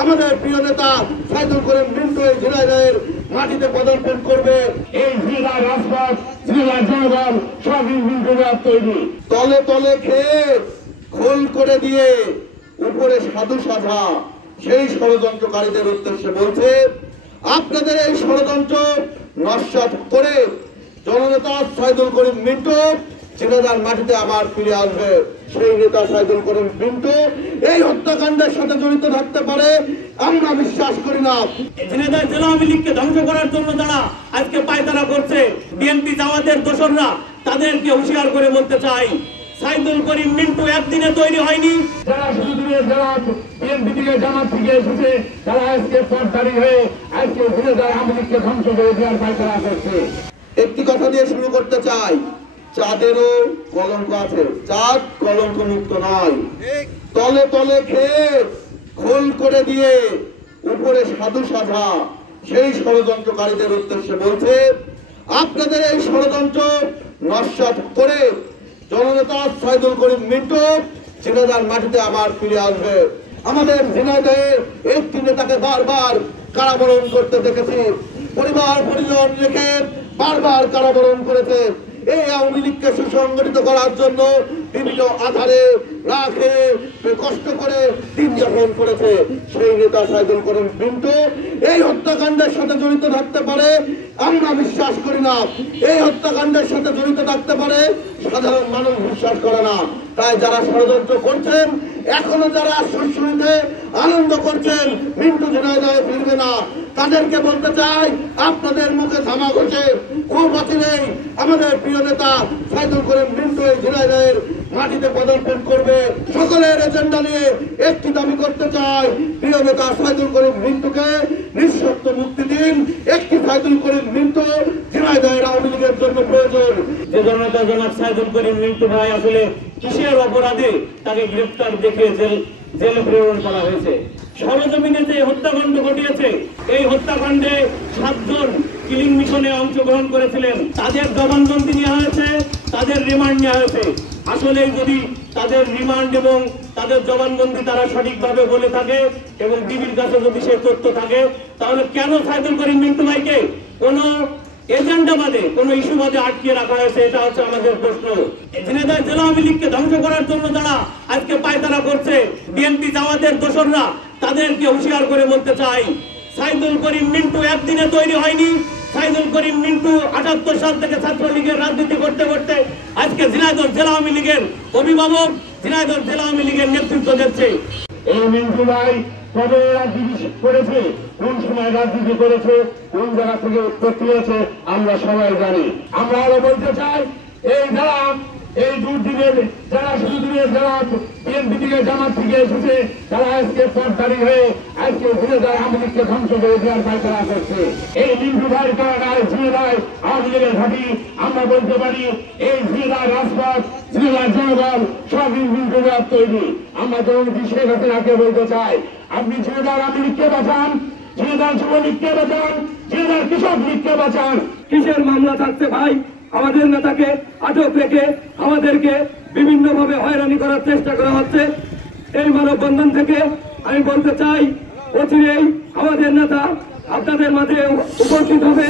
আমাদের প্রিয় নেতা সাইদুল করিম মিন্টু এই ঝিনাইদহের মাটিতে পদার্পণ করবে। এই ঝিনাইদহ রাজপথ, ঝিনাইদহ জনগণ সবই মিন্টু তৈরি। তলে তলে খেয়ে খোল করে দিয়ে উপরে সাধু সাজা সেই ষড়যন্ত্রকারীদের উদ্দেশ্যে বলছে, আপনাদের এই ষড়যন্ত্র নস্যাৎ করে জননেতা সাইদুল করিম মিন্টু ঝিনাইদহের মাটিতে আবার ফিরে আসবে। সেই নেতা সাইদুল করিম মিন্টু এই হত্যাকাণ্ডের সাথে জড়িত থাকতে পারে আমরা বিশ্বাস করি না। ঝিনাইদহ জেলা আওয়ামী লীগকে ধ্বংস করার জন্য যারা আজকে পায়তারা করছে, বিএনপি জামাতের দোসররা, তাদেরকে হুঁশিয়ার করে বলতে চাই, সাইদুল করিম মিন্টু একদিনে তৈরি হয়নি। যারা শুধু বিএনপি থেকে জামাত থেকে এসেছে, তারা আজকে পথধারী হয়ে আজকে ঝিনাইদহ আওয়ামী লীগকে ধ্বংস করে দেওয়ার পায়তারা করছে। একটি কথা দিয়ে শুরু করতে চাই, চাঁদেরও কলঙ্ক আছে, চাঁদ কলঙ্ক মুক্ত নয়। তলে তলে খেয়ে খোল করে দিয়ে উপরে সাধু সাজা সেই ষড়যন্ত্রকারীদের উদ্দেশ্যে বলছে, আপনাদের এই ষড়যন্ত্র নস্যাৎ করে জননেতা সাইদুল করিম মিন্টু ঝিনাইদহের মাটিতে আবার ফিরে আসবে। আমাদের ঝিনাইদহে একটি নেতাকে বারবার কারাবরণ করতে দেখেছি, পরিবার পরিজন রেখে বারবার কারাবরণ করেছে। এই আওয়ামী লীগকে সুসংগঠিত করার জন্য বিভিন্ন আধারে রাখে কষ্ট করে দিন যাপন করেছে। সেই নেতা সাইদুল করিম মিন্টু এই হত্যাকাণ্ডের সাথে জড়িত থাকতে পারে আমরা বিশ্বাস করি না। এই হত্যাকাণ্ডের সাথে জড়িত থাকতে পারে সাধারণ মানুষ বিশ্বাস করে না। তাই যারা ষড়যন্ত্র করছেন, এখনো যারা সুরসুরিতে আনন্দ করছেন মিন্টু ঝিনাইদহে ফিরবে না, তাদেরকে বলতে চাই, আপনাদের মুখে ধামা ঘটে খুব অচিরেই আমাদের প্রিয় নেতা সাইদুল করিম মিন্টু এই ঝিনাইদহের মাটিতে পদার্পণ করবে। সকলের এজেন্ডা নিয়ে একটি দাবি করতে চাই, প্রিয় নেতা সাইদুল করিম মিন্টুকে নিঃশর্ত মুক্তি দিন। একটি সাইদুল করিম মিন্টু ঝিনাইদহের আওয়ামী লীগের জন্য প্রয়োজন। যে জনতা জনাব সাইদুল করিম মিন্টু ভাই আসলে কিসের অপরাধে তাকে গ্রেফতার দেখিয়ে জেলে প্রেরণ করা হয়েছে? সরজমিনে যে হত্যাকাণ্ড ঘটিয়েছে, এই হত্যাকাণ্ডে 7 জন কিলিং মিশনে অংশগ্রহণ করেছিলেন, তাদের জবানবন্দি নেওয়া হয়েছে, তাদের রিমান্ড নেওয়া হয়েছে। আসলে যদি তাদের রিমান্ড এবং তাদের জবানবন্দি তারা সঠিকভাবে বলে থাকে এবং ডিবির কাছে যদি সে তথ্য থাকে, তাহলে কেন সাইদুল করিম মিন্টু ভাইকে কোন এজেন্ডা বাদে, কোন ইস্যু বাদে আটকে রাখা হয়েছে? এটা হচ্ছে আমাদের প্রশ্ন। ঝিনাইদহ জেলা আওয়ামী লীগকে ধ্বংস করার জন্য যারা আজকে পায়তারা করছে, বিএনপি জামাতের দোসররা, তাদেরকে হুঁশিয়ার করে বলতে চাই, সাইদুল করিম মিন্টু একদিনে তৈরি হয়নি। সাইদুল করিম মিন্টু 78 সাল থেকে ছাত্রলীগের রাজনীতি করতে করতে আজকে ঝিনাইদহ জেলা আওয়ামী লীগের অভিভাবক, ঝিনাইদহ জেলা আওয়ামী লীগের নেতৃত্ব দিচ্ছে। এই মিন্টু ভাই কবে রাজনীতি করেছে, কোন সময় রাজনীতি করেছে, কোন জায়গা থেকে উৎপত্তি হয়েছে আমরা সবাই জানি। আমরা আরো বলতে চাই, এই যারা এই দুর্দিনের যারা শুধু যারা বিএনপি থেকে জামাত থেকে এসেছে, তারা আজকে পথধারী হয়ে আজকে ঝিনাইদহ আওয়ামী লীগকে ধ্বংস করে দেওয়ার পায়তারা করছে। এই মিন্টু ভাইয়ের কারণে ঝিনাইদহ আওয়ামী লীগের ঘাঁটি। আমরা বলতে পারি, এই ঝিনাইদহ রাজপথ, ঝিনাইদহ জনগণ সবই মিন্টু তৈরি। আমরা জননেত্রী শেখ হাসিনাকে বলতে চাই, আপনি ঝিনাইদহ আওয়ামী লীগকে বাঁচান, ঝিনাইদহ যুবলীগকে বাঁচান, ঝিনাইদহ কৃষক লীগকে বাঁচান। কিসের মামলা থাকছে ভাই? আমাদের নেতাকে আটক রেখে আমাদেরকে বিভিন্ন ভাবে হয়রানি করার চেষ্টা করা হচ্ছে। এই মানববন্ধন থেকে আমি বলতে চাই, অচিরেই আমাদের নেতা আপনাদের মাঝে উপস্থিত হবে।